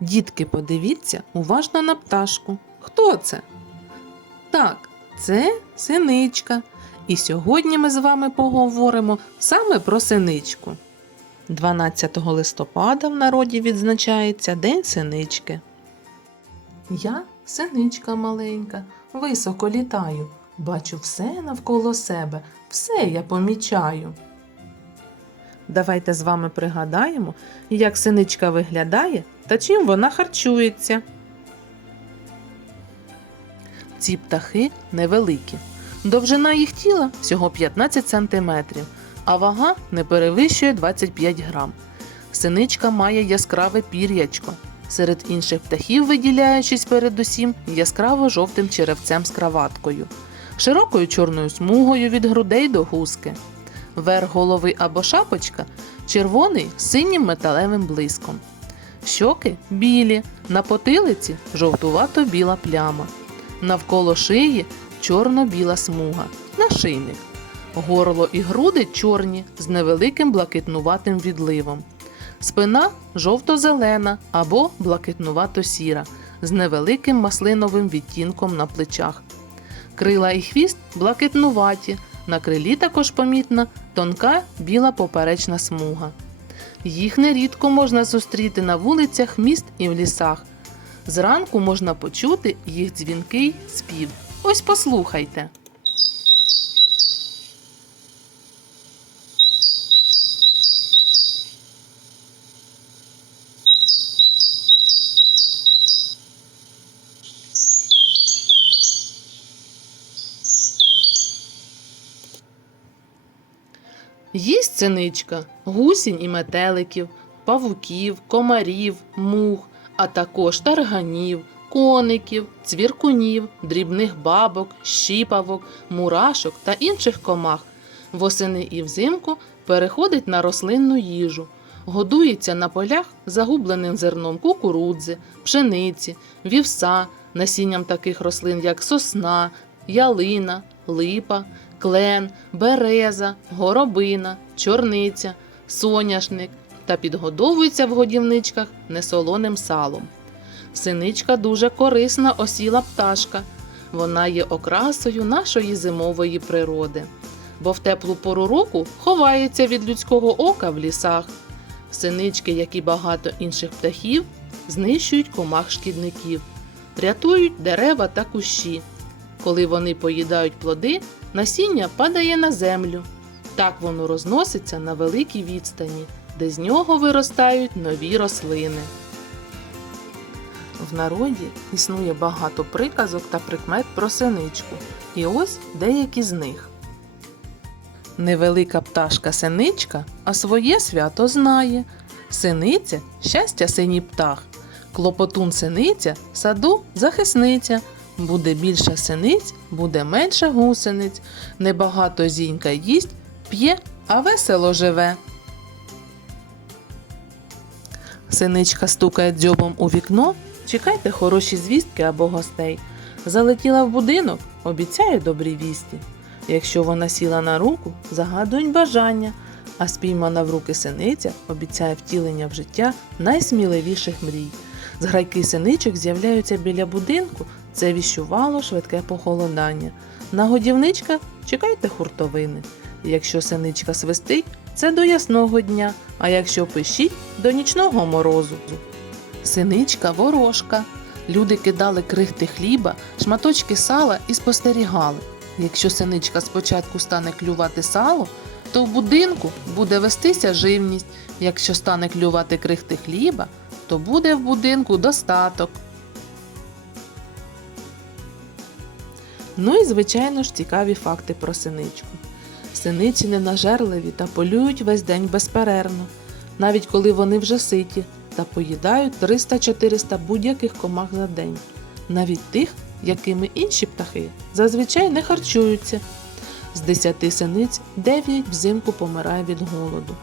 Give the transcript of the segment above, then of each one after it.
Дітки, подивіться уважно на пташку. Хто це? Так, це синичка. І сьогодні ми з вами поговоримо саме про синичку. 12 листопада в народі відзначається День синички. Я синичка маленька, високо літаю, бачу все навколо себе, все я помічаю. Давайте з вами пригадаємо, як синичка виглядає та чим вона харчується. Ці птахи невеликі. Довжина їх тіла всього 15 см, а вага не перевищує 25 грам. Синичка має яскраве пір'ячко. Серед інших птахів, виділяючись передусім яскраво жовтим черевцем з краваткою, широкою чорною смугою від грудей до гуски. Верх голови або шапочка червоний з синім металевим блиском. Щоки білі, на потилиці жовтувато-біла пляма. Навколо шиї чорно-біла смуга, нашийник. Горло і груди чорні з невеликим блакитнуватим відливом. Спина жовто-зелена або блакитнувато-сіра з невеликим маслиновим відтінком на плечах. Крила і хвіст блакитнуваті, на крилі також помітна тонка біла поперечна смуга. Їх нерідко можна зустріти на вулицях міст і в лісах. Зранку можна почути їх дзвінкий спів. Ось послухайте. Їсть синичка гусінь і метеликів, павуків, комарів, мух, а також тарганів, коників, цвіркунів, дрібних бабок, щіпавок, мурашок та інших комах. Восени і взимку переходить на рослинну їжу, годується на полях загубленим зерном кукурудзи, пшениці, вівса, насінням таких рослин, як сосна, ялина, липа, клен, береза, горобина, чорниця, соняшник та підгодовується в годівничках несолоним салом. Синичка дуже корисна осіла пташка. Вона є окрасою нашої зимової природи, бо в теплу пору року ховається від людського ока в лісах. Синички, як і багато інших птахів, знищують комах шкідників, рятують дерева та кущі. Коли вони поїдають плоди, насіння падає на землю. Так воно розноситься на великій відстані, де з нього виростають нові рослини. В народі існує багато приказок та прикмет про синичку. І ось деякі з них. Невелика пташка синичка, а своє свято знає. Синиця щастя синій птах. Клопотун синиця, саду захисниця. Буде більше синиць, буде менше гусениць. Небагато зінька їсть, п'є, а весело живе. Синичка стукає дзьобом у вікно. Чекайте хороші звістки або гостей. Залетіла в будинок, обіцяє добрі вісті. Якщо вона сіла на руку, загадують бажання, а спіймана в руки синиця обіцяє втілення в життя найсміливіших мрій. Зграйки синичок з'являються біля будинку, це віщувало швидке похолодання. На годівничка чекайте хуртовини. Якщо синичка свистить, це до ясного дня, а якщо пищить, до нічного морозу. Синичка ворожка. Люди кидали крихти хліба, шматочки сала і спостерігали. Якщо синичка спочатку стане клювати сало, то в будинку буде вестися живність. Якщо стане клювати крихти хліба, то буде в будинку достаток. Ну і, звичайно ж, цікаві факти про синичку. Синиці ненажерливі та полюють весь день безперервно, навіть коли вони вже ситі, та поїдають 300-400 будь-яких комах за день, навіть тих, якими інші птахи зазвичай не харчуються. З 10 синиць 9 взимку помирає від голоду.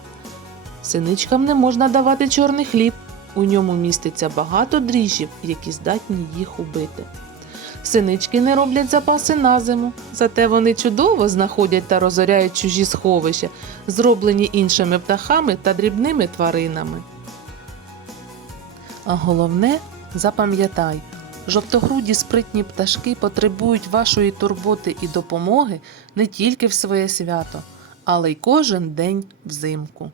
Синичкам не можна давати чорний хліб, у ньому міститься багато дріжджів, які здатні їх убити. Синички не роблять запаси на зиму, зате вони чудово знаходять та розоряють чужі сховища, зроблені іншими птахами та дрібними тваринами. А головне, запам'ятай, жовтогруді спритні пташки потребують вашої турботи і допомоги не тільки в своє свято, але й кожен день взимку.